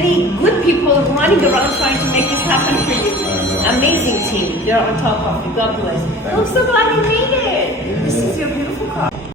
many good people running around trying to make this happen for you. I know. Amazing team. They're on top of it. God bless. I'm so glad I made it.